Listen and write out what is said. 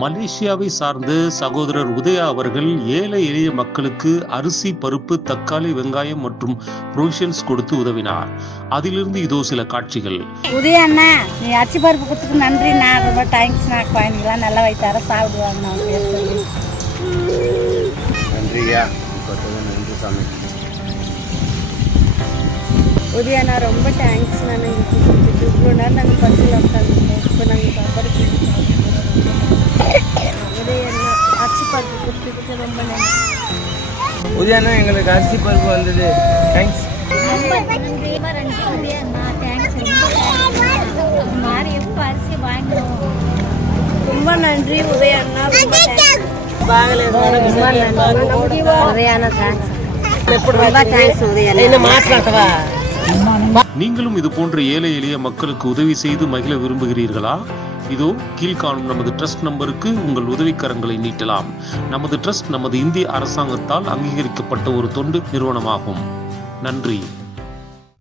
மலேசியாவை சார்ந்த சகோதரர் உதயா அவர்கள் ஏழை எளிய மக்களுக்கு அரிசி, பருப்பு, தக்காளி, வெங்காயம் மற்றும் ப்ரொவிஷன்ஸ் கொடுத்து உதவினார். அதிலிருந்து இதோ சில காட்சிகள். உதயா அண்ணா, நீ அரிசி பருப்பு கொடுத்துக்கு நன்றிண்ணா, ரொம்ப தேங்க்ஸ்ண்ணா. குழந்தைங்களாம் நல்லா வைத்தார சாப்பிடுவாங்க. நன்றியா, நன்றி சாமி. உதயாண்ணா ரொம்ப தேங்க்ஸ். நாங்கள் இவ்வளோ நேரம் நாங்கள் பஸ்ஸில் உட்காந்துருக்கோம். இப்போ நாங்கள் சாப்பாடு செஞ்சு உதயாண்ணா அரிசி பருப்பு கொடுத்ததுக்கு ரொம்ப நன்றி. உதயாண்ணா எங்களுக்கு அரிசி பருப்பு வந்தது, தேங்க்ஸ். ரொம்ப நன்றி உதயாண்ணா, தேங்க்ஸ். இந்த மாதிரி எப்போ அரிசி வாங்கணும். ரொம்ப நன்றி உதயாண்ணா, ரொம்ப தேங்க்ஸ். உதயாண்ணா தேங்க்ஸ். நீங்களும் இது போன்ற ஏழை எளிய மக்களுக்கு உதவி செய்து மகிழ விரும்புகிறீர்களா? இதோ கீழ்காணும் நமது ட்ரஸ்ட் நம்பருக்கு உங்கள் உதவிக்கரங்களை நீட்டலாம். நமது ட்ரஸ்ட் நமது இந்திய அரசாங்கத்தால் அங்கீகரிக்கப்பட்ட ஒரு தொண்டு நிறுவனமாகும். நன்றி.